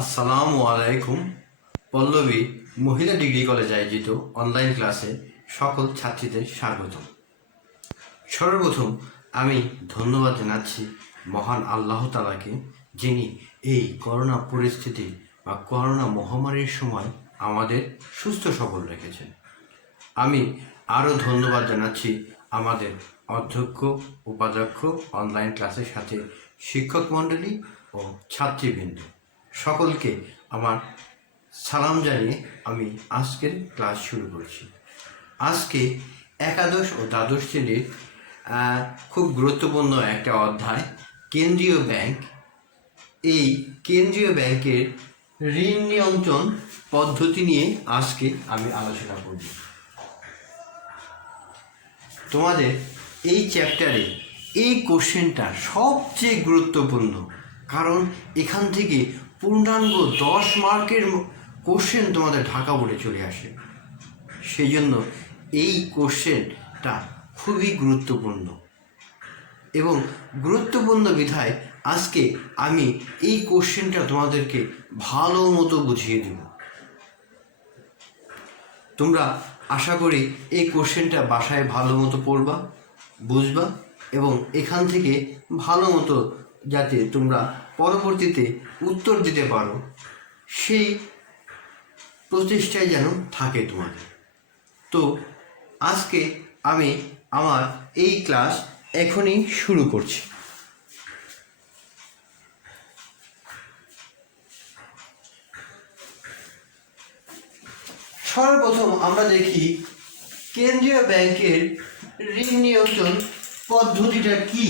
আসসালামু আলাইকুম। পল্লবী মহিলা ডিগ্রি কলেজে আয়োজিত অনলাইন ক্লাসে সকল ছাত্রীদের স্বাগত। সর্বপ্রথম আমি ধন্যবাদ জানাচ্ছি মহান আল্লাহ তাআলাকে, যিনি এই করোনা পরিস্থিতি বা করোনা মহামারীর সময় আমাদের সুস্থ সবল রেখেছেন। আমি আরও ধন্যবাদ জানাচ্ছি আমাদের অধ্যক্ষ, উপাধ্যক্ষ, অনলাইন ক্লাসের সাথে শিক্ষক মণ্ডলী ও ছাত্রীবৃন্দ সকলকে আমার সালাম জানিয়ে আমি আজকের ক্লাস শুরু করছি। আজকে একাদশ ও দ্বাদশ শ্রেণীর খুব গুরুত্বপূর্ণ একটা অধ্যায় কেন্দ্রীয় ব্যাংক। এই কেন্দ্রীয় ব্যাংকের ঋণ নিয়ন্ত্রণ পদ্ধতি নিয়ে আজকে আমি আলোচনা করব। তোমাদের এই চ্যাপ্টারে এই কোশ্চেনটা সবচেয়ে গুরুত্বপূর্ণ, কারণ এখান থেকে পূর্ণাঙ্গ 10 মার্কের কোশ্চেন তোমাদের ঢাকা বোর্ডে চলে আসে। সেই জন্য এই কোশ্চেনটা খুবই গুরুত্বপূর্ণ এবং গুরুত্বপূর্ণ বিধায় আজকে আমি এই কোশ্চেনটা তোমাদেরকে ভালো মতো বুঝিয়ে দেব। তোমরা আশা করি এই কোশ্চেনটা বাসায় ভালো মতো পড়বা, বুঝবা এবং এখান থেকে ভালো মতো যাতে তোমরা পরবর্তীতে উত্তর দিতে পারো সেই প্রচেষ্টায় যেন থাকে তোমাদের। তো আজকে আমি আমার এই ক্লাস এখনই শুরু করছি। সর্বপ্রথম আমরা দেখি কেন্দ্রীয় ব্যাংকের ঋণ নিয়ন্ত্রণ পদ্ধতিটা কি,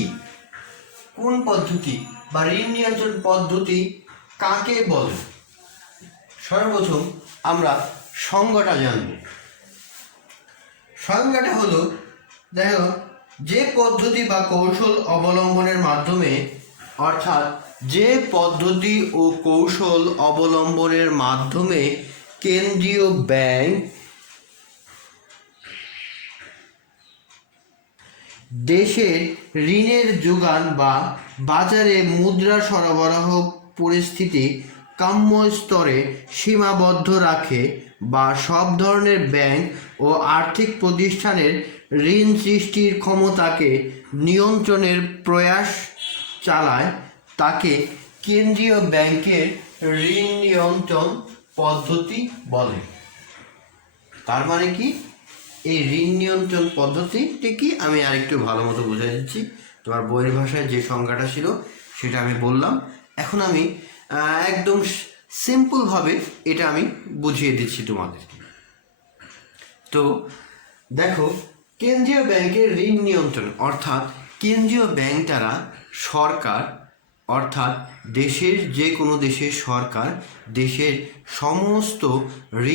কোন পদ্ধতি বা ঋণ নিয়ন্ত্রণ পদ্ধতি কাকে বলে। সর্বপ্রথম আমরা সংজ্ঞাটা জানব। সংজ্ঞাটা হলো, দেখো, যে পদ্ধতি বা কৌশল অবলম্বনের মাধ্যমে, অর্থাৎ যে পদ্ধতি ও কৌশল অবলম্বনের মাধ্যমে কেন্দ্রীয় ব্যাংক দেশের ঋণের যোগান বা বাজারে মুদ্রা সরবরাহ পরিস্থিতি কাম্য স্তরে সীমাবদ্ধ রাখে বা সব ধরনের ব্যাংক ও আর্থিক প্রতিষ্ঠানের ঋণ সৃষ্টির ক্ষমতাকে নিয়ন্ত্রণের প্রয়াস চালায়, তাকে কেন্দ্রীয় ব্যাংকের ঋণ নিয়ন্ত্রণ পদ্ধতি বলে। তার মানে কি, এই ঋণ নিয়ন্ত্রণ পদ্ধতিটি কি আমি আরেকটু ভালো মতো বুঝিয়ে দিচ্ছি। তোমার বইয়ের ভাষায় যে সংজ্ঞাটা ছিল সেটা আমি বললাম, এখন আমি একদম সিম্পলভাবে এটা আমি বুঝিয়ে দিচ্ছি তোমাদেরকে। তো দেখো, কেন্দ্রীয় ব্যাংকের ঋণ নিয়ন্ত্রণ অর্থাৎ কেন্দ্রীয় ব্যাংক দ্বারা সরকার, অর্থাৎ দেশের যে কোনো দেশের সরকার দেশের সমস্ত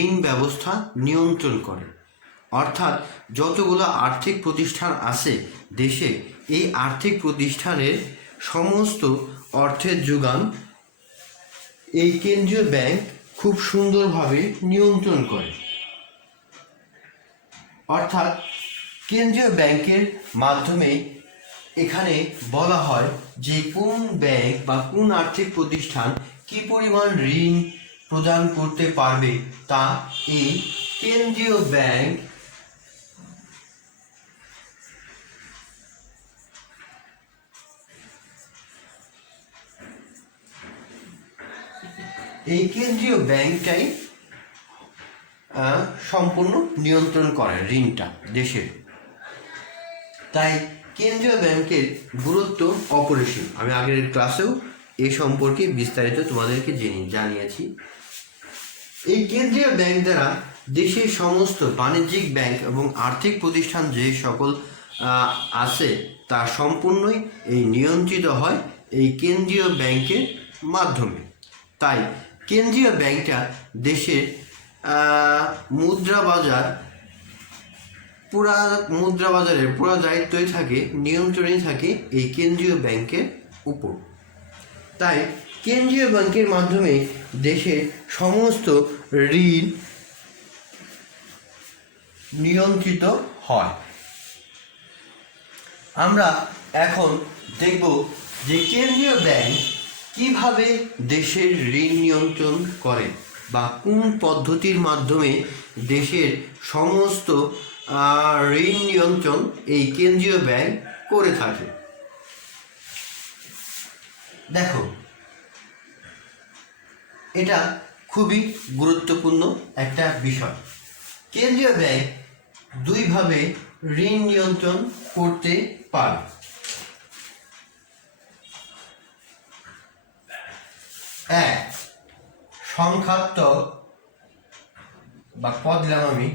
ঋণ ব্যবস্থা নিয়ন্ত্রণ করে। অর্থাৎ যতগুলো আর্থিক প্রতিষ্ঠান আছে দেশে, এই আর্থিক প্রতিষ্ঠানের সমস্ত অর্থের যোগান এই কেন্দ্রীয় ব্যাংক খুব সুন্দরভাবে নিয়ন্ত্রণ করে। অর্থাৎ কেন্দ্রীয় ব্যাংকের মাধ্যমে এখানে বলা হয় যে কোন ব্যাংক বা কোন আর্থিক প্রতিষ্ঠান কি পরিমাণ ঋণ প্রদান করতে পারবে, তা এই কেন্দ্রীয় ব্যাংক ব্যাংকটাই সম্পূর্ণ নিয়ন্ত্রণ করে ঋণটা দেশের। তাই কেন্দ্রীয় ব্যাংকের গুরুত্ব অপরিসীম। আমি আগের ক্লাসেও এ সম্পর্কে বিস্তারিত তোমাদেরকে জানিয়েছি। এই কেন্দ্রীয় ব্যাংক দ্বারা দেশের সমস্ত বাণিজ্যিক ব্যাংক এবং আর্থিক প্রতিষ্ঠান যে সকল আছে তা সম্পূর্ণই এই নিয়ন্ত্রিত হয় এই কেন্দ্রীয় ব্যাংকের মাধ্যমে। তাই কেন্দ্রীয় ব্যাংকটা দেশের মুদ্রা বাজারের পুরা দায়িত্বই থাকে, নিয়ন্ত্রণই থাকে এই কেন্দ্রীয় ব্যাংকের উপর। তাই কেন্দ্রীয় ব্যাংকের মাধ্যমে দেশের সমস্ত ঋণ নিয়ন্ত্রিত হয়। আমরা এখন দেখব যে কেন্দ্রীয় ব্যাংক কিভাবে দেশের ঋণ নিয়ন্ত্রণ করে বা কোন পদ্ধতির মাধ্যমে দেশের সমস্ত ঋণ নিয়ন্ত্রণ এই কেন্দ্রীয় ব্যাংক করে থাকে। দেখো, এটা খুবই গুরুত্বপূর্ণ একটা বিষয়। কেন্দ্রীয় ব্যাংক দুইভাবে ঋণ নিয়ন্ত্রণ করতে পারে। এক, সংখ্যাত্মক বা পদ দিলাম আমি,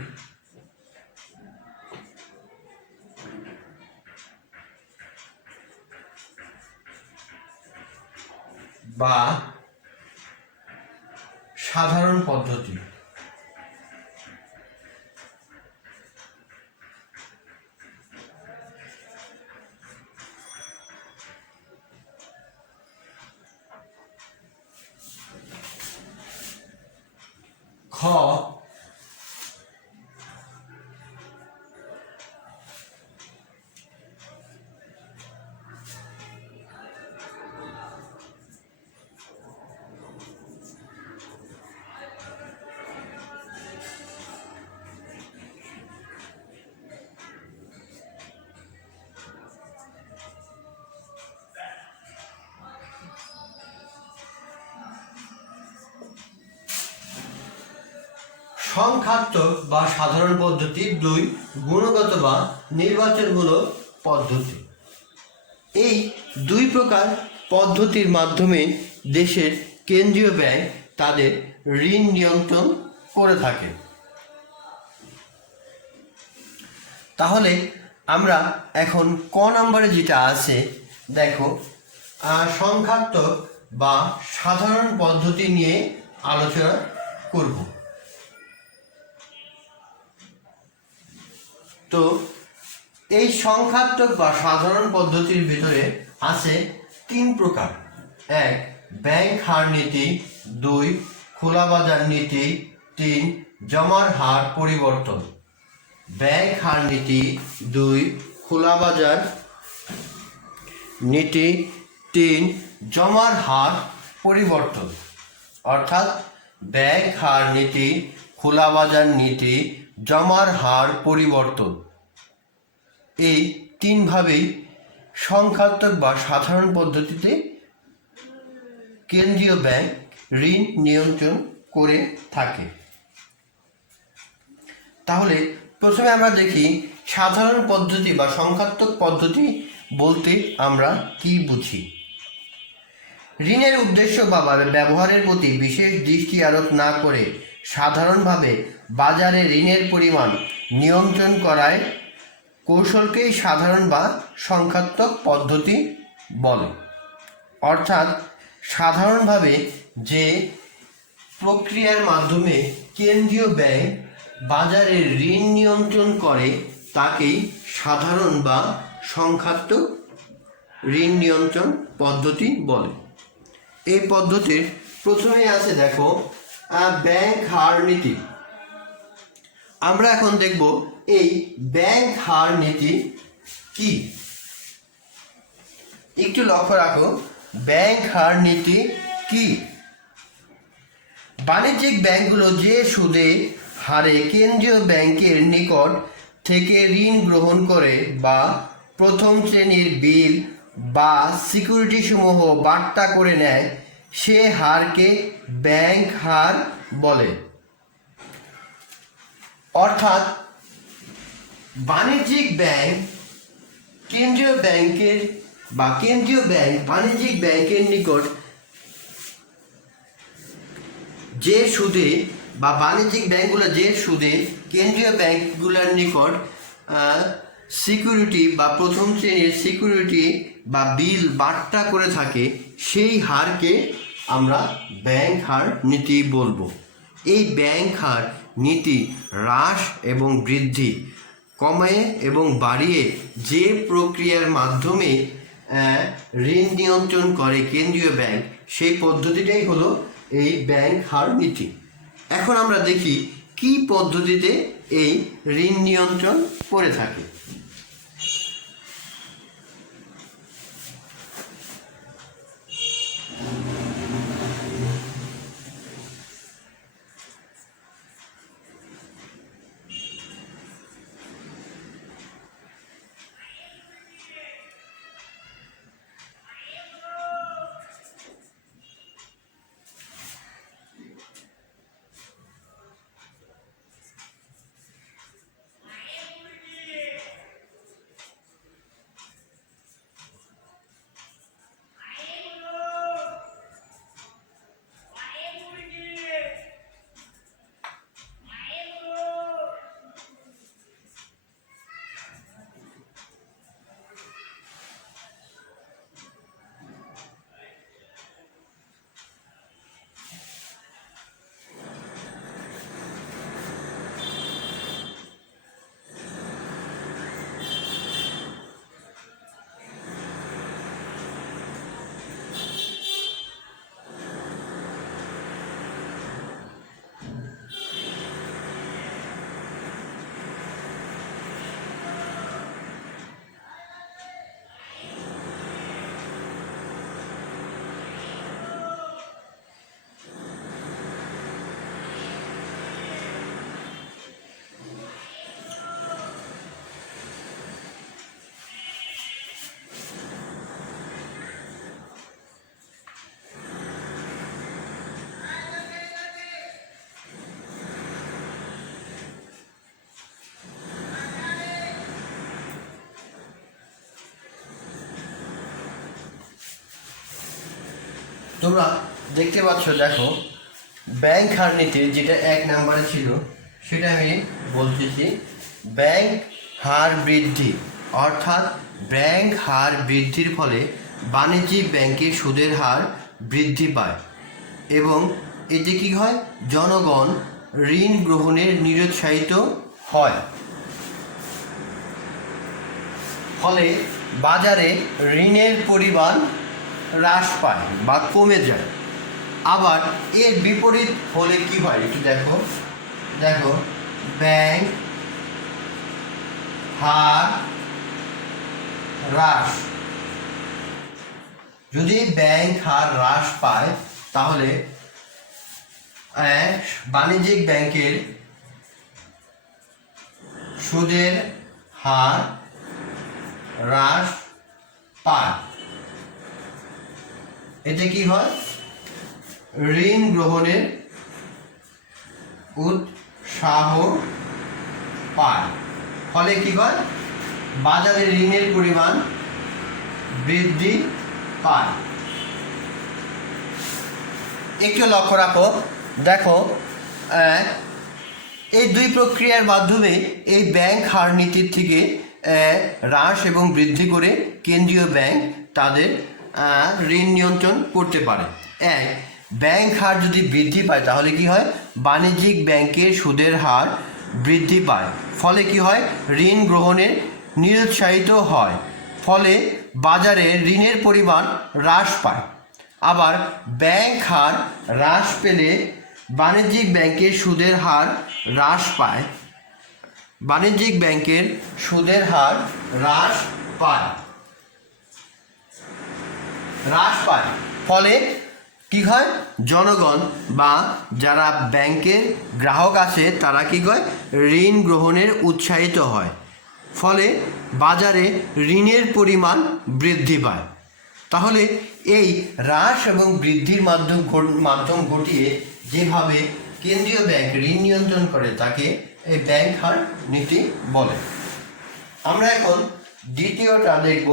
বা সাধারণ পদ্ধতি। খ, সংখ্যাত্মক বা সাধারণ পদ্ধতি। দুই, গুণগত বা নির্বাচনমূলক পদ্ধতি। এই দুই প্রকার পদ্ধতির মাধ্যমে দেশের কেন্দ্রীয় ব্যাংক তাদের ঋণ নিয়ন্ত্রণ করে থাকে। তাহলে আমরা এখন ক নম্বরে যেটা আছে, দেখো, সংখ্যাত্মক বা সাধারণ পদ্ধতি নিয়ে আলোচনা করব। তো এই সংখ্যাত্মক বা সাধারণ পদ্ধতির ভিতরে আছে তিন প্রকার। এক, ব্যাংক হার নীতি। দুই, খোলা বাজার নীতি। তিন, জমার হার পরিবর্তন। ব্যাংক হার নীতি। দুই, খোলা বাজার নীতি। তিন, জমার হার পরিবর্তন। অর্থাৎ ব্যাংক হার নীতি, খোলা বাজার নীতি, জমার হার পরিবর্তন, এই তিনভাবেই সংখ্যাত্মক বা সাধারণ পদ্ধতিতে কেন্দ্রীয় ব্যাংক ঋণ নিয়ন্ত্রণ করে থাকে। তাহলে প্রথমে আমরা দেখি সাধারণ পদ্ধতি বা সংখ্যাত্মক পদ্ধতি বলতে আমরা কি বুঝি। ঋণের উদ্দেশ্য বা ব্যবহারের প্রতি বিশেষ দৃষ্টি আরোপ না করে সাধারণভাবে বাজারে ঋণের পরিমাণ নিয়ন্ত্রণ করায় কৌশলকেই সাধারণ বা সংখ্যাত্মক পদ্ধতি বলে। অর্থাৎ সাধারণভাবে যে প্রক্রিয়ার মাধ্যমে কেন্দ্রীয় ব্যাংক বাজারে ঋণ নিয়ন্ত্রণ করে তাকেই সাধারণ বা সংখ্যাত্মক ঋণ নিয়ন্ত্রণ পদ্ধতি বলে। এই পদ্ধতির প্রথমেই আছে, দেখো, ব্যাংক হার নীতি। আমরা এখন দেখব এই ব্যাংক হার নীতি কি। একটু লক্ষ্য রাখো, ব্যাংক হার নীতি কি। বাণিজ্যিক ব্যাংকগুলো যে সুদে হারে কেন্দ্রীয় ব্যাংকের নিকট থেকে ঋণ গ্রহণ করে বা প্রথম শ্রেণীর বিল বা সিকিউরিটি সমূহ বাট্টা করে নেয়, সে হারকে ব্যাংক হার বলে। অর্থাৎ বাণিজ্যিক ব্যাংক কেন্দ্রীয় ব্যাংকের বা কেন্দ্রীয় ব্যাংক বাণিজ্যিক ব্যাংকের নিকট যে সুদে বা বাণিজ্যিক ব্যাংকগুলো যে সুদে কেন্দ্রীয় ব্যাংকগুলোর নিকট সিকিউরিটি বা প্রথম শ্রেণীর সিকিউরিটি বা বিল বাট্টা করে থাকে, সেই হারকে আমরা ব্যাংক হার নীতি বলবো। এই ব্যাংক হার নীতি হ্রাস এবং বৃদ্ধি, কমিয়ে এবং বাড়িয়ে যে প্রক্রিয়ার মাধ্যমে ঋণ নিয়ন্ত্রণ করে কেন্দ্রীয় ব্যাংক, সেই পদ্ধতিটাই হলো এই ব্যাংক হার নীতি। এখন আমরা দেখি কি পদ্ধতিতে এই ঋণ নিয়ন্ত্রণ করে থাকে। তোমরা দেখতে পাচ্ছ, দেখো ব্যাংক হার নীতির যেটা 1 নম্বরে ছিল সেটা আমি বলতেছি। ব্যাংক হার বৃদ্ধি, অর্থাৎ ব্যাংক হার বৃদ্ধির ফলে বাণিজ্যিক ব্যাংকের সুদের হার বৃদ্ধি পায় এবং এতে কী হয়, জনগণ ঋণ গ্রহণের নিরুৎসাহিত হয়। ফলে বাজারে ঋণের পরিমাণ হ্রাস পায় বা কমে যায়। আবার এর বিপরীত হলে কি হয় একটু দেখো, দেখো ব্যাংক হার হ্রাস, যদি ব্যাংক হার হ্রাস পায় তাহলে বাণিজ্যিক ব্যাংকের সুদের হার হ্রাস পায়। এতে কি হয়, ঋণ গ্রহণের উৎসাহ পায়। ফলে কি হয়, বাজারে ঋণের পরিমাণ বৃদ্ধি পায়। একটু লক্ষ্য রাখো, দেখো এই দুই প্রক্রিয়ার মাধ্যমে এই ব্যাংক হার নীতির থেকে হ্রাস এবং বৃদ্ধি করে কেন্দ্রীয় ব্যাংক তাদের ঋণ নিয়ন্ত্রণ করতে পারে। ব্যাংক হার যদি বৃদ্ধি পায় তাহলে কি হয়, বাণিজ্যিক ব্যাংকের সুদের হার বৃদ্ধি পায়। ফলে কি হয়, ঋণ গ্রহণে নিরুৎসাহিত হয়। ফলে বাজারে ঋণের পরিমাণ হ্রাস পায়। আবার ব্যাংক হার হ্রাস পেলে বাণিজ্যিক ব্যাংকের সুদের হার হ্রাস পায়। বাণিজ্যিক ব্যাংকের সুদের হার হ্রাস পায়। ফলে কি হয়, জনগণ বা যারা ব্যাংকের গ্রাহক আছে তারা কি হয়, ঋণ গ্রহণের উৎসাহিত হয়। ফলে বাজারে ঋণের পরিমাণ বৃদ্ধি পায়। তাহলে এই হ্রাস এবং বৃদ্ধির মাধ্যম ঘটিয়ে যেভাবে কেন্দ্রীয় ব্যাংক ঋণ নিয়ন্ত্রণ করে তাকে এই ব্যাংক হার নীতি বলে। আমরা এখন দ্বিতীয়টা দেখব,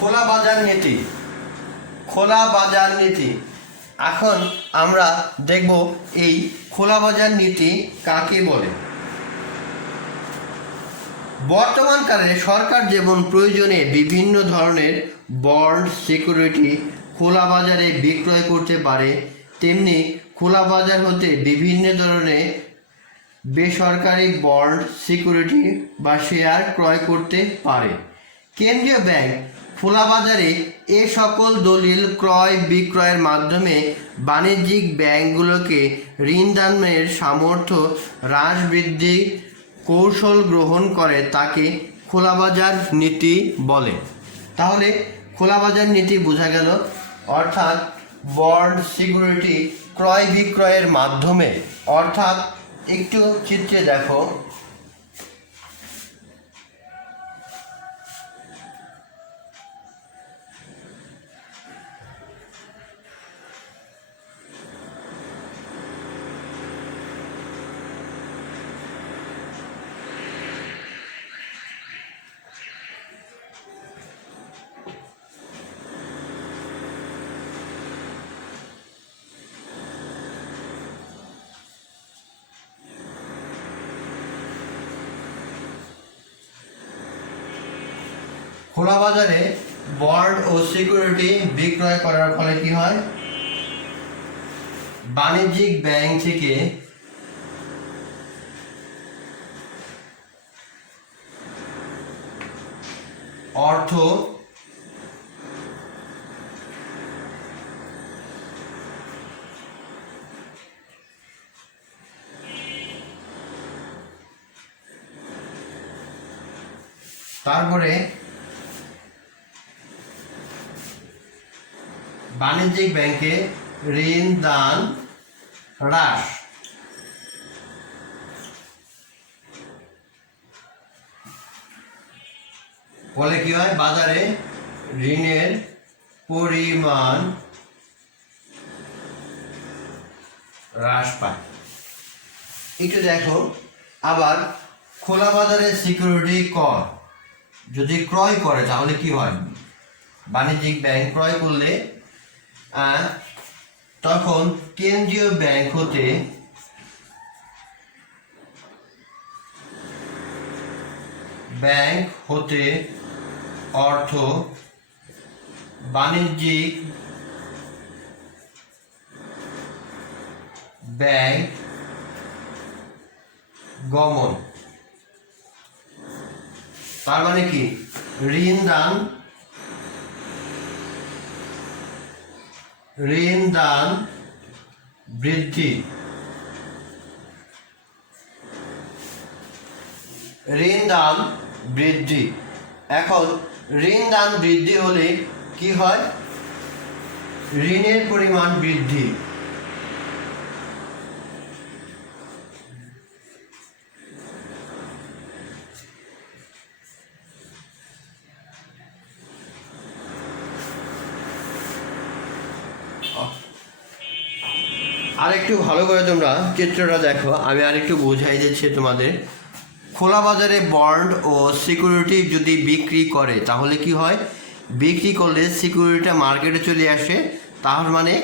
খোলা বাজার নীতি। খোলা বাজার নীতি, এখন আমরা দেখব এই খোলা বাজার নীতি কাকে বলে। বর্তমানকালে সরকার যেমন প্রয়োজনে বিভিন্ন ধরনের বন্ড সিকিউরিটি খোলা বাজারে বিক্রয় করতে পারে, তেমনি খোলা বাজার হতে বিভিন্ন ধরনের বেসরকারি বন্ড সিকিউরিটি বা শেয়ার ক্রয় করতে পারে। কেন্দ্রীয় ব্যাংক খোলা বাজারে এ সকল দলিল ক্রয় বিক্রয়ের মাধ্যমে বাণিজ্যিক ব্যাংকগুলোকে ঋণদানের সামর্থ্য হ্রাস বৃদ্ধি কৌশল গ্রহণ করে তাকে খোলা বাজার নীতি বলে। তাহলে খোলা বাজার নীতি বোঝা গেল, অর্থাৎ বন্ড সিকিউরিটি ক্রয় বিক্রয়ের মাধ্যমে, অর্থাৎ একটু চিত্রে দেখো, খোলা বাজারে বন্ড ও সিকিউরিটি বিক্রয় করার ফলে কি হয়, বাণিজ্যিক ব্যাংক থেকে অর্থ তারপরে বাণিজ্যিক ব্যাংকে ঋণ দান হ্রাস, ফলে কি হয়, বাজারে ঋণের পরিমাণ হ্রাস পায়। একটু দেখো, আবার খোলা বাজারে সিকিউরিটি কর যদি ক্রয় করে তাহলে কি হয়? বাণিজ্যিক ব্যাংক ক্রয় করলে তখন কেন্দ্রীয় ব্যাংক হতে অর্থ বাণিজ্যিক ব্যাংক গমন, তার মানে কি ঋণ দান বৃদ্ধি, এখন ঋণ দান বৃদ্ধি হলে কি হয়? ঋণের পরিমাণ বৃদ্ধি। আর একটু ভালো করে তোমরা চিত্রটা দেখো, আমি আর একটু বোঝাই দিচ্ছি তোমাদের। খোলা বাজারে বন্ড ও সিকিউরিটি যদি বিক্রি করে তাহলে কি হয়? বিক্রি করলে সিকিউরিটিটা মার্কেটে চলে আসে, তার মানে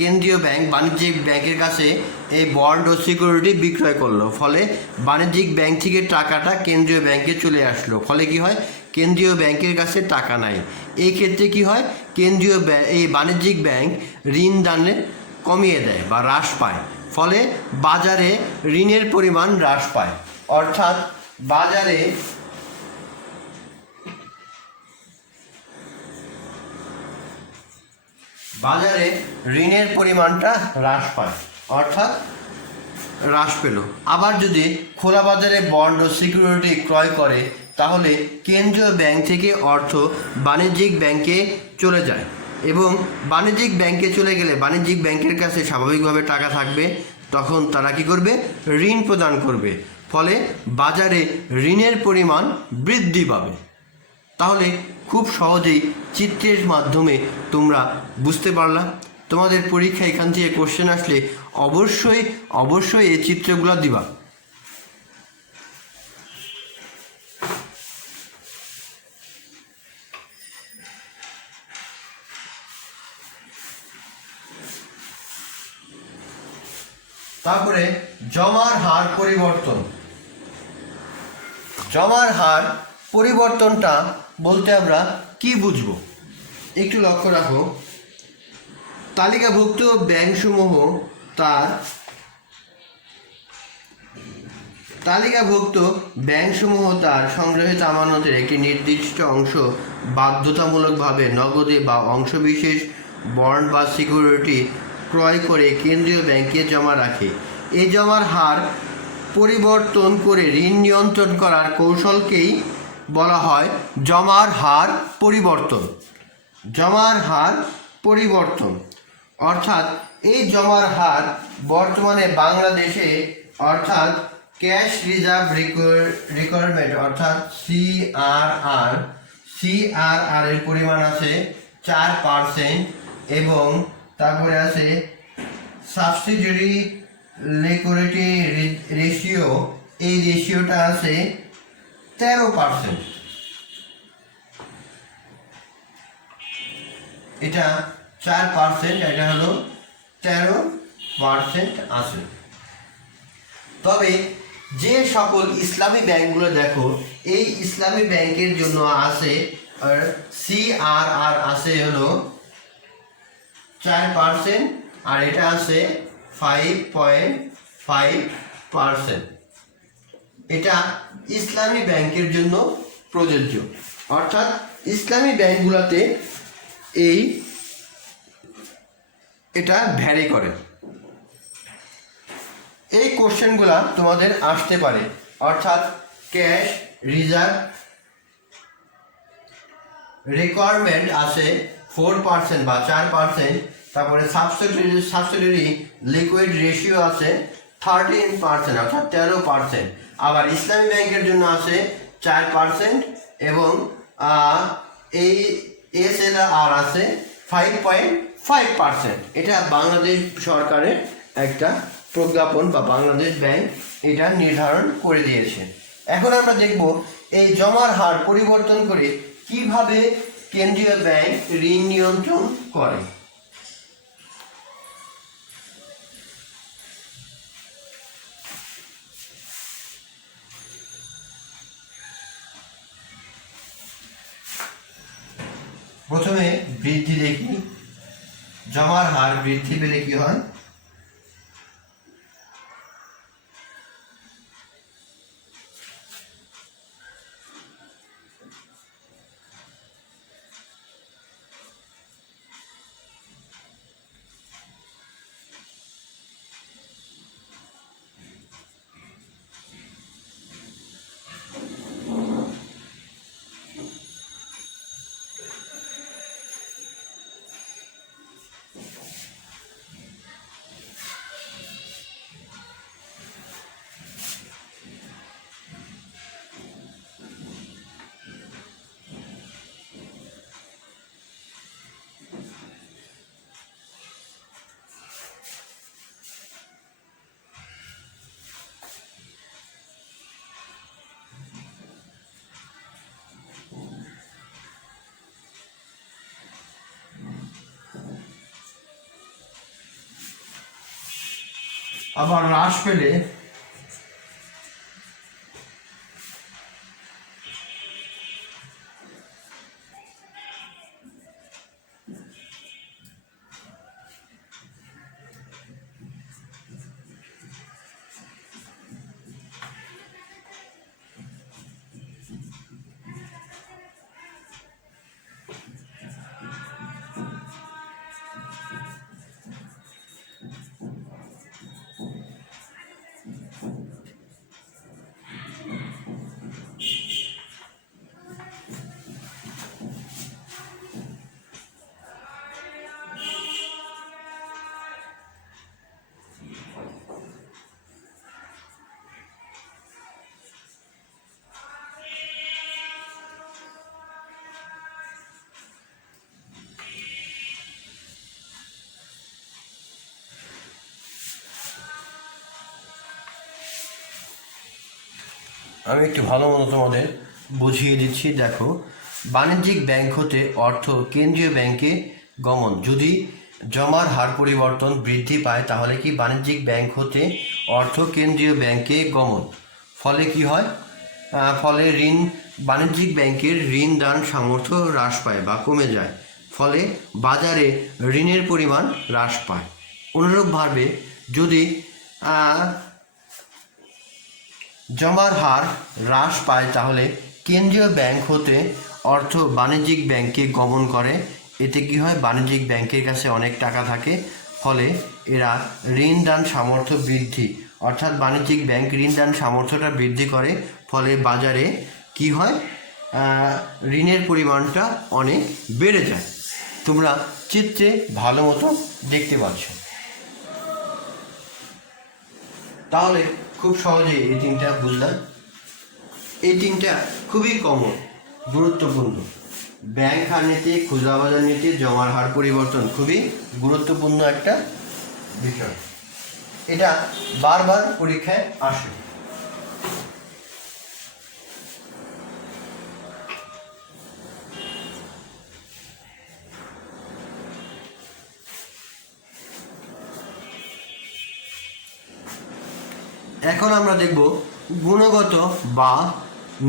কেন্দ্রীয় ব্যাংক বাণিজ্যিক ব্যাংকের কাছে এই বন্ড ও সিকিউরিটি বিক্রয় করলো, ফলে বাণিজ্যিক ব্যাংক থেকে টাকাটা কেন্দ্রীয় ব্যাংকে চলে আসলো, ফলে কি হয়? কেন্দ্রীয় ব্যাংকের কাছে টাকা নাই। এই ক্ষেত্রে কি হয়? এই বাণিজ্যিক ব্যাংক ঋণ দানে কমিয়ে দেয় বা হ্রাস পায়, ফলে বাজারে ঋণের পরিমাণ হ্রাস পায়, অর্থাৎ বাজারে ঋণের পরিমাণটা হ্রাস পায়, অর্থাৎ হ্রাস পেল। আবার যদি খোলা বাজারে বন্ড ও সিকিউরিটি ক্রয় করে তাহলে কেন্দ্রীয় ব্যাংক থেকে অর্থ বাণিজ্যিক ব্যাংকে চলে যায়, এবং বাণিজ্যিক ব্যাংকে চলে গেলে বাণিজ্যিক ব্যাংকের কাছে স্বাভাবিকভাবে টাকা থাকবে, তখন তারা কি করবে? ঋণ প্রদান করবে, ফলে বাজারে ঋণের পরিমাণ বৃদ্ধি পাবে। তাহলে খুব সহজেই চিত্রের মাধ্যমে তোমরা বুঝতে পারলা। তোমাদের পরীক্ষায় এখান থেকে কোশ্চেন আসলে অবশ্যই এই চিত্রগুলো দিবা। তারপরে জমার হার পরিবর্তনটা বলতে আমরা কি বুঝবো একটু লক্ষ্য রাখো। তালিকাভুক্ত ব্যাংকসমূহ তার সংগ্রহিত আমানতের একটি নির্দিষ্ট অংশ বাধ্যতামূলকভাবে নগদে বা অংশবিশেষ বন্ড বা সিকিউরিটি ক্রয় করে কেন্দ্রীয় ব্যাংকে জমা রাখে। এই জমার হার পরিবর্তন করে ঋণ নিয়ন্ত্রণ করার কৌশলকেই বলা হয় জমার হার পরিবর্তন। অর্থাৎ এই জমার হার বর্তমানে বাংলাদেশে অর্থাৎ ক্যাশ রিজার্ভ রিকোয়ারমেন্ট অর্থাৎ সিআরআর এর পরিমাণ আছে 4%, এবং তারপরে আছে সাবসিডিয়ারি লিকুইডিটি রেশিও, এই রেশিওটা আছে 13%। এটা 4%, এটা হলো 13% আছে। তবে যে সকল ইসলামী ব্যাংকগুলো দেখো, এই ইসলামী ব্যাংকের জন্য আছে সিআরআর আছে হলো 4%, আর এটা আছে 5.5%। এটা ইসলামী ব্যাংকের জন্য প্রযোজ্য, অর্থাৎ ইসলামী ব্যাংকগুলোতে এটা ভ্যারি করে। এই কোশ্চেনগুলা তোমাদের আসতে পারে, অর্থাৎ ক্যাশ রিজার্ভ রিকোয়ারমেন্ট আছে 4% বা 4%, তারপরে সাবসিডিয়ারি লিকুইড রেশিও আছে 13% অর্থাৎ 13%। আবার ইসলামী ব্যাংকের জন্য আছে 4%, এবং এই এসএলআর আছে 5.5%। এটা বাংলাদেশ সরকারের একটা প্রজ্ঞাপন বা বাংলাদেশ ব্যাংক এটা নির্ধারণ করে দিয়েছে। এখন আমরা দেখব এই জমার হার পরিবর্তন করে কিভাবে কেন্দ্রীয় ব্যাংক ঋণ নিয়ন্ত্রণ করে। প্রথমে বৃদ্ধি দেখি, জমার হার বৃদ্ধি পেলে কি হয়? আবার হ্রাস পেলে আমি একটু ভালো মতো তোমাদের বুঝিয়ে দিচ্ছি। দেখো, বাণিজ্যিক ব্যাংক হতে অর্থ কেন্দ্রীয় ব্যাংকে গমন। যদি জমার হার পরিবর্তন বৃদ্ধি পায় তাহলে কি বাণিজ্যিক ব্যাংক হতে অর্থ কেন্দ্রীয় ব্যাংকে গমন। ফলে কি হয়? ফলে বাণিজ্যিক ব্যাংকের ঋণ দান সামর্থ্য হ্রাস পায় বা কমে যায়। ফলে বাজারে ঋণের পরিমাণ হ্রাস পায়। অনুরূপভাবে যদি জমার হার হ্রাস পায় তাহলে কেন্দ্রীয় ব্যাংক হতে অর্থ বাণিজ্যিক ব্যাংকে গমন করে। এতে কি হয়? বাণিজ্যিক ব্যাংকের কাছে অনেক টাকা থাকে, ফলে এরা ঋণ দান সামর্থ্য বৃদ্ধি, অর্থাৎ বাণিজ্যিক ব্যাংক ঋণ দান সামর্থ্যটা বৃদ্ধি করে। ফলে বাজারে কি হয়? ঋণের পরিমাণটা অনেক বেড়ে যায়। তোমরা চিত্রে ভালো মতো দেখতে পাচ্ছ। তাহলে খুব সহজেই এই তিনটা বুঝলাম। এই তিনটা খুবই কমন, গুরুত্বপূর্ণ। ব্যাংক হার নীতি, খুচরা বাজার নীতি, জমার হার পরিবর্তন খুবই গুরুত্বপূর্ণ একটা বিষয়। এটা বারবার পরীক্ষায় আসে। এখন আমরা দেখব গুণগত বা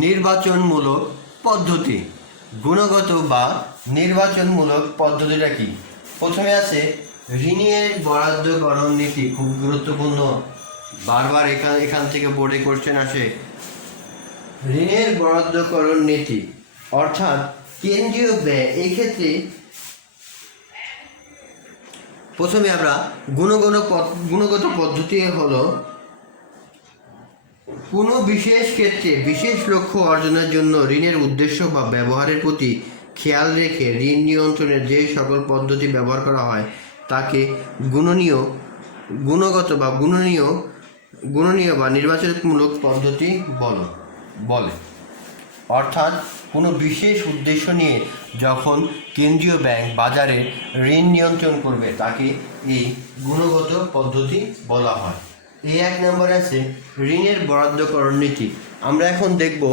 নির্বাচনমূলক পদ্ধতি। গুণগত বা নির্বাচনমূলক পদ্ধতিটা কি? প্রথমে আছে ঋণের বরাদ্দকরণ নীতি, খুব গুরুত্বপূর্ণ, বারবার এখান থেকে বোর্ডে কোশ্চেন আসে। ঋণের বরাদ্দকরণ নীতি অর্থাৎ কেন্দ্রীয় ব্যয়। এক্ষেত্রে প্রথমে আমরা গুণগত পদ্ধতি হলো কোনো বিশেষ ক্ষেত্রে বিশেষ লক্ষ্য অর্জনের জন্য ঋণের উদ্দেশ্য বা ব্যবহারের প্রতি খেয়াল রেখে ঋণ নিয়ন্ত্রণের যে সকল পদ্ধতি ব্যবহার করা হয় তাকে গুণগত বা গুণনীয় বা নির্বাচনমূলক পদ্ধতি বলে। অর্থাৎ কোনো বিশেষ উদ্দেশ্য নিয়ে যখন কেন্দ্রীয় ব্যাংক বাজারে ঋণ নিয়ন্ত্রণ করবে তাকে এই গুণগত পদ্ধতি বলা হয়। এই 1 নম্বরে আছে ঋণের বরাদ্দকরণ নীতি। আমরা এখন দেখব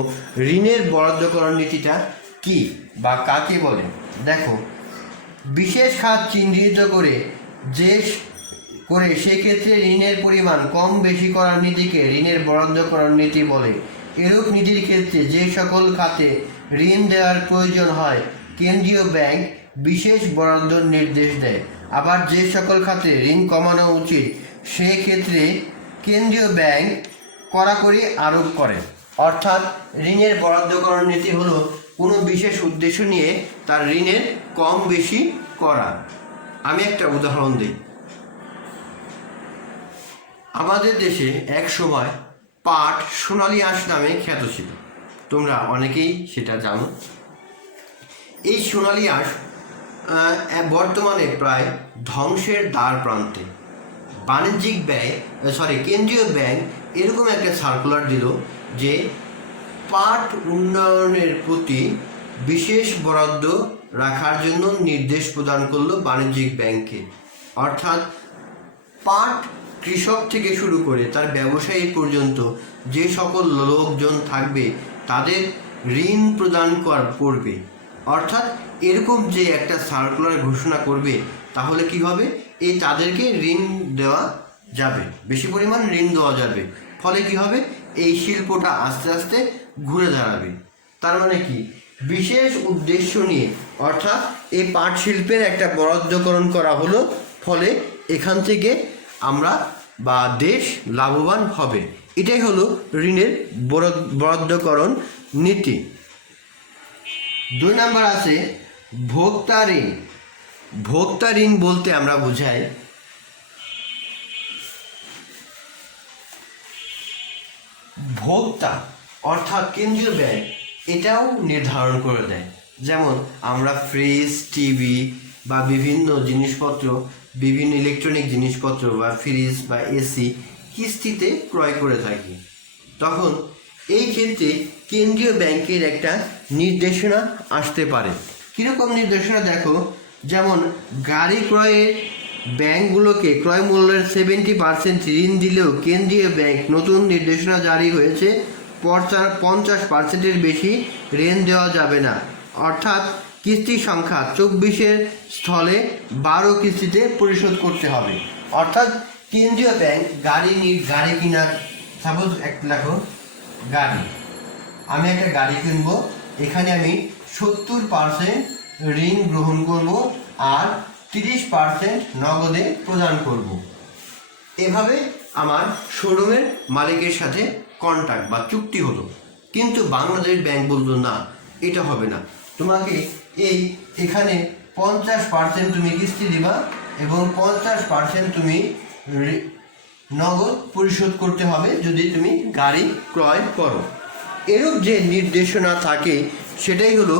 ঋণের বরাদ্দকরণ নীতিটা কি বা কাকে বলে। দেখো, বিশেষ খাত চিহ্নিত করে সেক্ষেত্রে ঋণের পরিমাণ কম বেশি করার নীতিকে ঋণের বরাদ্দকরণ নীতি বলে। এরূপ নীতির ক্ষেত্রে যে সকল খাতে ঋণ দেওয়ার প্রয়োজন হয় কেন্দ্রীয় ব্যাংক বিশেষ বরাদ্দর নির্দেশ দেয়। আবার যে সকল খাতে ঋণ কমানো উচিত সেক্ষেত্রে কেন্দ্রীয় ব্যাংক কড়াকড়ি আরোপ করে। অর্থাৎ ঋণের বরাদ্দকরণ নীতি হলো কোনো বিশেষ উদ্দেশ্য নিয়ে তার ঋণের কম বেশি করা। আমি একটা উদাহরণ দিই। আমাদের দেশে এক সময় পাট সোনালী আঁশ নামে খ্যাত ছিল, তোমরা অনেকেই সেটা জানো। এই সোনালী আঁশ বর্তমানে প্রায় ধ্বংসের দ্বার প্রান্তে। কেন্দ্রীয় ব্যাংক এরকম একটা সার্কুলার দিল যে পাট উন্নয়নের প্রতি বিশেষ বরাদ্দ রাখার জন্য নির্দেশ প্রদান করলো বাণিজ্যিক ব্যাংককে। অর্থাৎ পাট কৃষক থেকে শুরু করে তার ব্যবসায়ী পর্যন্ত যে সকল লোকজন থাকবে তাদের ঋণ প্রদান করবে। অর্থাৎ এরকম যে একটা সার্কুলার ঘোষণা করবে তাহলে কি হবে, তাদেরকে ঋণ দেওয়া যাবে, বেশি পরিমাণ ঋণ দেওয়া যাবে। ফলে কি হবে, এই শিল্পটা আস্তে আস্তে ঘুরে দাঁড়াবে। তার মানে কি, বিশেষ উদ্দেশ্য নিয়ে অর্থাৎ এই পাট শিল্পের একটা বরাদ্দকরণ করা হলো, ফলে এখান থেকে আমরা বা দেশ লাভবান হবে। এটাই হলো ঋণের বরাদ্দকরণ নীতি। 2 নম্বর আছে ভোক্তা ঋণ। ভোক্তা ঋণ বলতে আমরা বুঝাই ভোক্তা অর্থাৎ কেন্দ্রীয় ব্যাংক এটাও নির্ধারণ করে দেয়। যেমন আমরা ফ্রিজ, টিভি বা বিভিন্ন জিনিসপত্র, বিভিন্ন ইলেকট্রনিক জিনিসপত্র বা ফ্রিজ বা এসি কিস্তিতে ক্রয় করে থাকি, তখন এই ক্ষেত্রে কেন্দ্রীয় ব্যাংকের একটা নির্দেশনা আসতে পারে। কীরকম নির্দেশনা দেখো, যেমন গাড়ি ক্রয়ের ব্যাংকগুলোকে ক্রয় মূল্যের 70% ঋণ দিলেও কেন্দ্রীয় ব্যাংক নতুন নির্দেশনা জারি হয়েছে 50%-এর বেশি ঋণ দেওয়া যাবে না। অর্থাৎ কিস্তির সংখ্যা 24-এর স্থলে 12 কিস্তিতে পরিশোধ করতে হবে। অর্থাৎ কেন্দ্রীয় ব্যাংক গাড়ি কিনা, সাপোজ গাড়ি, আমি একটা গাড়ি কিনবো, এখানে আমি 70% ঋণ গ্রহণ করব আর 30% নগদে প্রদান করব। এভাবে আমার শোরুমের মালিকের সাথে কন্ট্রাক্ট বা চুক্তি হলো। কিন্তু বাংলাদেশ ব্যাংক বললো না, এটা হবে না, তোমাকে এখানে 50% তুমি কিস্তি দিবা এবং 50% তুমি নগদ পরিশোধ করতে হবে যদি তুমি গাড়ি ক্রয় করো। এরূপ যে নির্দেশনা থাকে সেটাই হলো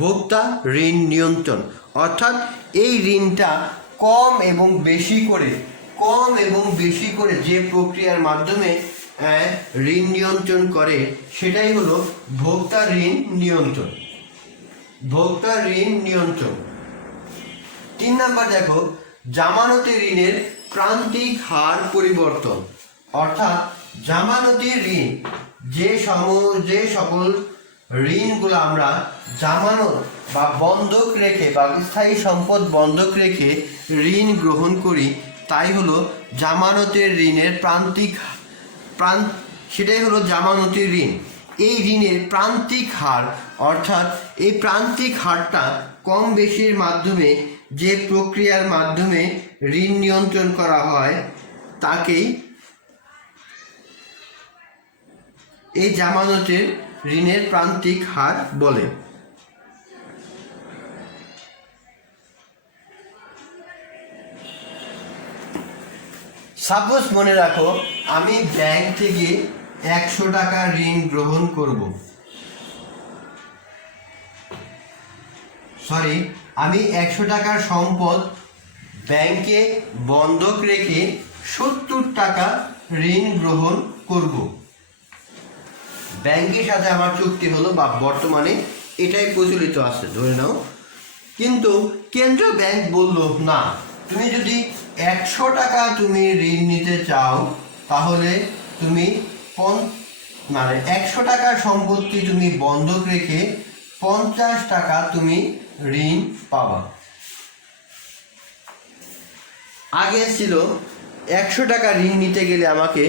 ভোক্তা ঋণ নিয়ন্ত্রণ। অর্থাৎ এই ঋণটা কম এবং বেশি করে যে প্রক্রিয়ার মাধ্যমে ঋণ নিয়ন্ত্রণ করে সেটাই হলো ভোক্তা ঋণ নিয়ন্ত্রণ। 3 নম্বর দেখো, জামানতি ঋণের প্রান্তিক হার পরিবর্তন। অর্থাৎ জামানতি ঋণ যে সকল ঋণগুলো আমরা জামানত বা বন্ধক রেখে বা স্থায়ী সম্পদ বন্ধক রেখে ঋণ গ্রহণ করি তাই হলো জামানতের ঋণের সেটাই হলো জামানতি ঋণ। এই ঋণের প্রান্তিক হার, অর্থাৎ এই প্রান্তিক হারটা কম বেশির মাধ্যমে যে প্রক্রিয়ার মাধ্যমে ঋণ নিয়ন্ত্রণ করা হয় তাকেই এই জামানতের ঋণের প্রান্তিক হার বলে। সাপোজ মনে রাখো, আমি ব্যাংক থেকে 100 টাকা ঋণ গ্রহণ করব। আমি 100 টাকার সম্পদ ব্যাংকে বন্ধক রেখে 70 টাকা ঋণ গ্রহণ করব। ব্যাংকের সাথে আমার চুক্তি হলো বা বর্তমানে এটাই প্রচলিত আছে ধরে নাও। কিন্তু কেন্দ্রীয় ব্যাংক বলল না, তুমি যদি 100 টাকা তুমি ঋণ নিতে চাও তাহলে তুমি 100 টাকার সম্পত্তি তুমি বন্ধক রেখে 50 টাকা তুমি ঋণ পাবা। আগে ছিল 100 টাকা ঋণ নিতে গেলে আমাকে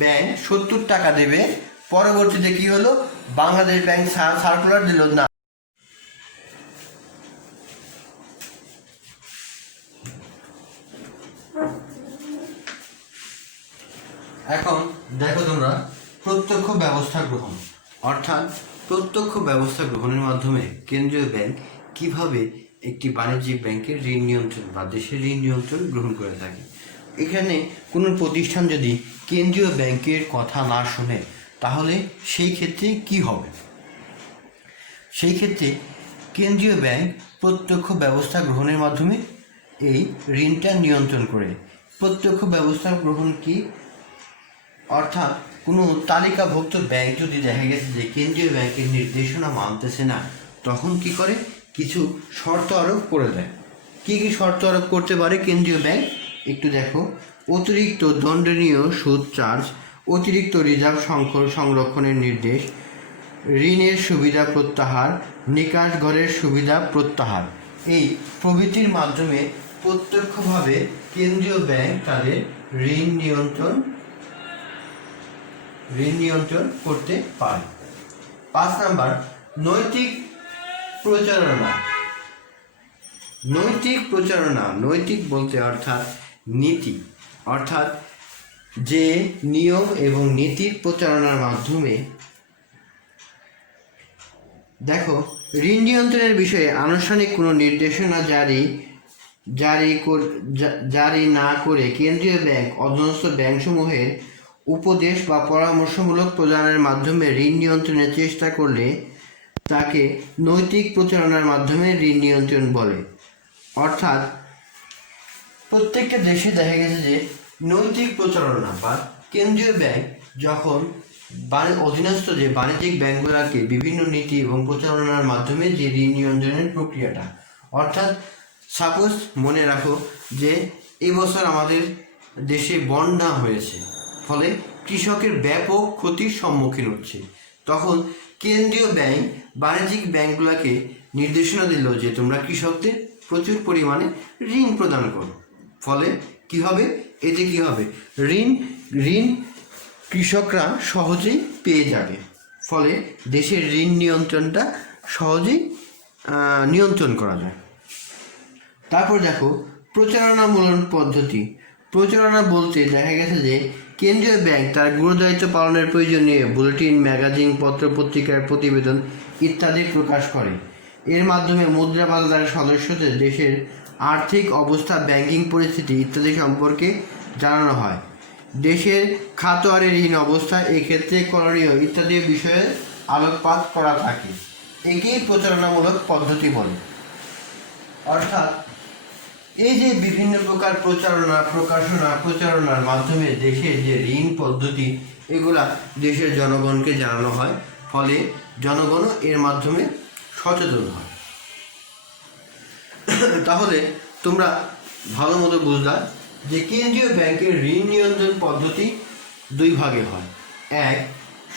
ব্যাংক 70 টাকা দেবে। পরবর্তীতে কি হলো, বাংলাদেশ ব্যাংক সার্কুলার দিল না, এখন দেখো তোমরা প্রত্যক্ষ ব্যবস্থা গ্রহণ, অর্থাৎ প্রত্যক্ষ ব্যবস্থা গ্রহণের মাধ্যমে কেন্দ্রীয় ব্যাংক কিভাবে একটি বাণিজ্যিক ব্যাংকের ঋণ নিয়ন্ত্রণ বা দেশের ঋণ নিয়ন্ত্রণ গ্রহণ করে থাকে। এখানে কোনো প্রতিষ্ঠান যদি কেন্দ্রীয় ব্যাংকের কথা না শুনে তাহলে সেই ক্ষেত্রে কি হবে? সেই ক্ষেত্রে কেন্দ্রীয় ব্যাংক প্রত্যক্ষ ব্যবস্থা গ্রহণের মাধ্যমে এই ঋণটা নিয়ন্ত্রণ করে। প্রত্যক্ষ ব্যবস্থা গ্রহণ কি? অর্থাৎ কোনো তালিকাভুক্ত ব্যাংক যদি দেখা গেছে যে কেন্দ্রীয় ব্যাংকের নির্দেশনা মানতেছে না, তখন কি করে, কিছু শর্ত আরোপ করে দেয়। কী কী শর্ত আরোপ করতে পারে কেন্দ্রীয় ব্যাংক একটু দেখো। অতিরিক্ত দণ্ডনীয় সুদ চার্জ, অতিরিক্ত রিজার্ভ সংরক্ষণের নির্দেশ, ঋণের সুবিধা প্রত্যাহার, নিকাশ ঘরের সুবিধা প্রত্যাহার, এই প্রভৃতির মাধ্যমে প্রত্যক্ষভাবে কেন্দ্রীয় ব্যাংক তাদের ঋণ নিয়ন্ত্রণ করতে পারে। 5 নাম্বার, নৈতিক প্রচারণা। নৈতিক বলতে অর্থাৎ নীতি, অর্থাৎ যে নিয়ম এবং নীতির প্রচারণার মাধ্যমে দেখো ঋণ নিয়ন্ত্রণের বিষয়ে আনুষ্ঠানিক কোনো নির্দেশনা জারি না করে কেন্দ্রীয় ব্যাংক অধীনস্থ ব্যাংকসমূহের উপদেশ বা পরামর্শমূলক প্রদানের মাধ্যমে ঋণ নিয়ন্ত্রণের চেষ্টা করলে তাকে নৈতিক প্রচারণার মাধ্যমে ঋণ নিয়ন্ত্রণ বলে। অর্থাৎ প্রত্যেকটা দেশে দেখা গেছে যে নৈতিক প্রচারণা বা কেন্দ্রীয় ব্যাংক যখন অধীনস্থ যে বাণিজ্যিক ব্যাংকগুলোকে বিভিন্ন নীতি এবং প্রচারণার মাধ্যমে যে ঋণ নিয়ন্ত্রণের প্রক্রিয়াটা, অর্থাৎ সাপোজ মনে রাখো যে এবছর আমাদের দেশে বন্যা হয়েছে, ফলে কৃষকের ব্যাপক ক্ষতির সম্মুখীন হচ্ছে, তখন কেন্দ্রীয় ব্যাংক বাণিজ্যিক ব্যাংকগুলোকে নির্দেশনা দিল যে তোমরা কৃষকদের প্রচুর পরিমাণে ঋণ প্রদান করো। ফলে কি হবে, এতে কি হবে, ঋণ কৃষকরা সহজেই পেয়ে যাবে, ফলে দেশের ঋণ নিয়ন্ত্রণটা সহজেই নিয়ন্ত্রণ করা যায়। তারপর দেখো প্রচারণামূলক পদ্ধতি। প্রচারণা বলতে দেখা গেছে যে কেন্দ্রীয় ব্যাংক তার গুরুদায়িত্ব পালনের প্রয়োজনীয় বুলেটিন, ম্যাগাজিন, পত্রিকার প্রতিবেদন ইত্যাদি প্রকাশ করে। এর মাধ্যমে মুদ্রা বাজারের সদস্যদের দেশের আর্থিক অবস্থা, ব্যাংকিং পরিস্থিতি ইত্যাদি সম্পর্কে জানানো হয়। দেশের খাতোয়ারি ঋণ অবস্থা, এক্ষেত্রে করণীয় ইত্যাদি বিষয়ে আলোকপাত করা থাকে। একেই প্রচারণামূলক পদ্ধতি বলে। অর্থাৎ এই যে বিভিন্ন প্রকার প্রচারণার মাধ্যমে দেশের যে ঋণ পদ্ধতি, এগুলা দেশের জনগণকে জানানো হয়, ফলে জনগণও এর মাধ্যমে সচেতন হয়। তাহলে তোমরা ভালো মতো বুঝলা যে কেন্দ্রীয় ব্যাংকের ঋণ নিয়ন্ত্রণ পদ্ধতি 2 ভাগে হয়। 1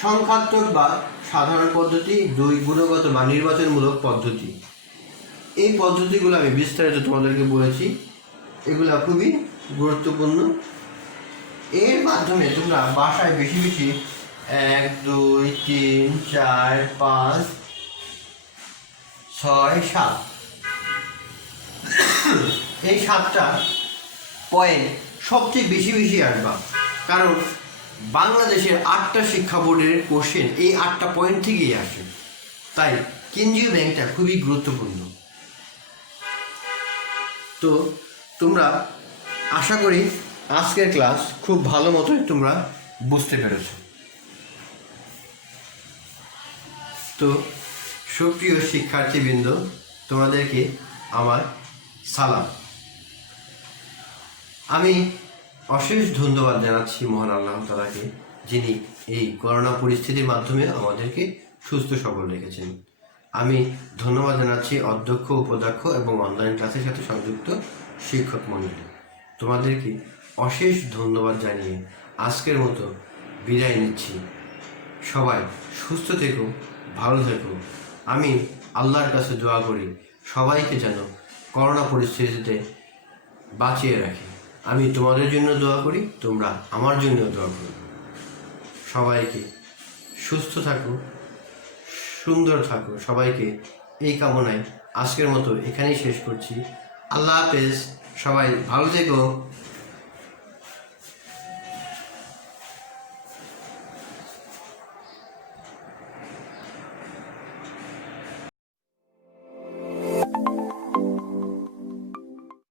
সংখ্যাত্মক বা সাধারণ পদ্ধতি, 2 গুণগত বা নির্বাচনমূলক পদ্ধতি। এই পদ্ধতিগুলো আমি বিস্তারিত তোমাদেরকে বলেছি, এগুলা খুবই গুরুত্বপূর্ণ। এর মাধ্যমে তোমরা বাসায় বেশি 1 2 3 4 5 6 7 এই 7টা পয়েন্ট সবচেয়ে বেশি আসবা, কারণ বাংলাদেশের 8টা শিক্ষা বোর্ডের কোশ্চেন এই 8টা পয়েন্ট থেকেই আসে। তাই কেন্দ্রীয় ব্যাংকটা খুবই গুরুত্বপূর্ণ। তো তোমরা আশা করি আজকের ক্লাস খুব ভালো মতোই তোমরা বুঝতে পেরেছ। তো সুপ্রিয় শিক্ষার্থীবৃন্দ, তোমাদেরকে আমার সালাম। আমি অশেষ ধন্যবাদ জানাচ্ছি মহান আল্লাহ তাআলাকে, যিনি এই করোনা পরিস্থিতির মাধ্যমে আমাদেরকে সুস্থ সবল রেখেছেন। আমি ধন্যবাদ জানাচ্ছি অধ্যক্ষ, উপাধ্যক্ষ এবং অনলাইন ক্লাসের সাথে সংযুক্ত শিক্ষক মণ্ডলী। তোমাদেরকে অশেষ ধন্যবাদ জানিয়ে আজকের মতো বিদায় নিচ্ছি। সবাই সুস্থ থেকো, ভালো থেকো। আমি আল্লাহর কাছে দোয়া করি সবাইকে যেন করোনা পরিস্থিতিতে বাঁচিয়ে রাখে। আমি তোমাদের জন্য দোয়া করি, তোমরা আমার জন্য দোয়া করো। সবাইকে সুস্থ থাকো, সুন্দর থাকো। সবাইকে এই কামনায় আজকের মতো এখানেই শেষ করছি। আল্লাহ হাফেজ, সবাই ভালো থেকো।